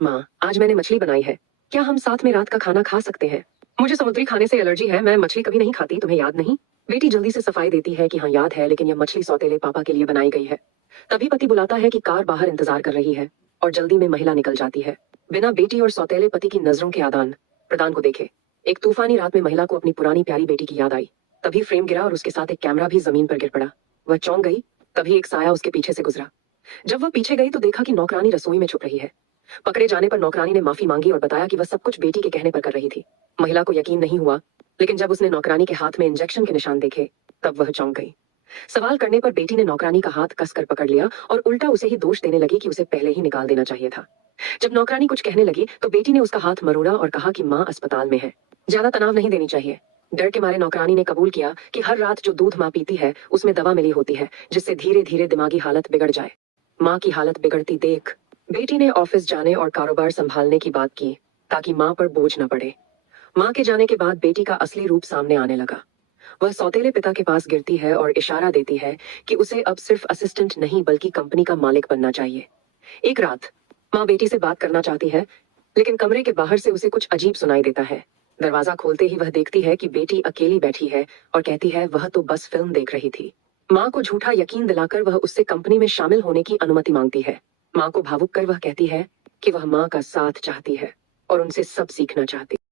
माँ, आज मैंने मछली बनाई है। क्या हम साथ में रात का खाना खा सकते हैं? मुझे समुद्री खाने से एलर्जी है, मैं मछली कभी नहीं खाती, तुम्हें याद नहीं? बेटी जल्दी से सफाई देती है कि हाँ याद है, लेकिन यह मछली सौतेले पापा के लिए बनाई गई है। तभी पति बुलाता है कि कार बाहर इंतजार कर रही है और जल्दी में महिला निकल जाती है, बिना बेटी और सौतेले पति की नजरों के आदान प्रदान को देखे। एक तूफानी रात में महिला को अपनी पुरानी प्यारी बेटी की याद आई। तभी फ्रेम गिरा और उसके साथ एक कैमरा भी जमीन पर गिर पड़ा। वह चौंक गई। तभी एक साया उसके पीछे से गुजरा। जब वह पीछे गई तो देखा कि नौकरानी रसोई में छुप रही है। पकड़े जाने पर नौकरानी ने माफी मांगी और बताया कि वह सब कुछ बेटी के कहने पर कर रही थी। महिला को यकीन नहीं हुआ, लेकिन जब उसने नौकरानी के हाथ में इंजेक्शन के निशान देखे तब वह चौंक गई। सवाल करने पर बेटी ने नौकरानी का हाथ कसकर पकड़ लिया और उल्टा उसे ही दोष देने लगी कि उसे पहले ही निकाल देना चाहिए था। जब नौकरानी कुछ कहने लगी तो बेटी ने उसका हाथ मरोड़ा और कहा कि माँ अस्पताल में है, ज्यादा तनाव नहीं देनी चाहिए। डर के मारे नौकरानी ने कबूल किया कि हर रात जो दूध माँ पीती है उसमें दवा मिली होती है, जिससे धीरे धीरे दिमागी हालत बिगड़ जाए। माँ की हालत बिगड़ती देख बेटी ने ऑफिस जाने और कारोबार संभालने की बात की, ताकि माँ पर बोझ न पड़े। माँ के जाने के बाद बेटी का असली रूप सामने आने लगा। वह सौतेले पिता के पास गिरती है और इशारा देती है कि उसे अब सिर्फ असिस्टेंट नहीं बल्कि कंपनी का मालिक बनना चाहिए। एक रात माँ बेटी से बात करना चाहती है, लेकिन कमरे के बाहर से उसे कुछ अजीब सुनाई देता है। दरवाजा खोलते ही वह देखती है कि बेटी अकेली बैठी है और कहती है वह तो बस फिल्म देख रही थी। माँ को झूठा यकीन दिलाकर वह उससे कंपनी में शामिल होने की अनुमति मांगती है। माँ को भावुक कर वह कहती है कि वह माँ का साथ चाहती है और उनसे सब सीखना चाहती है।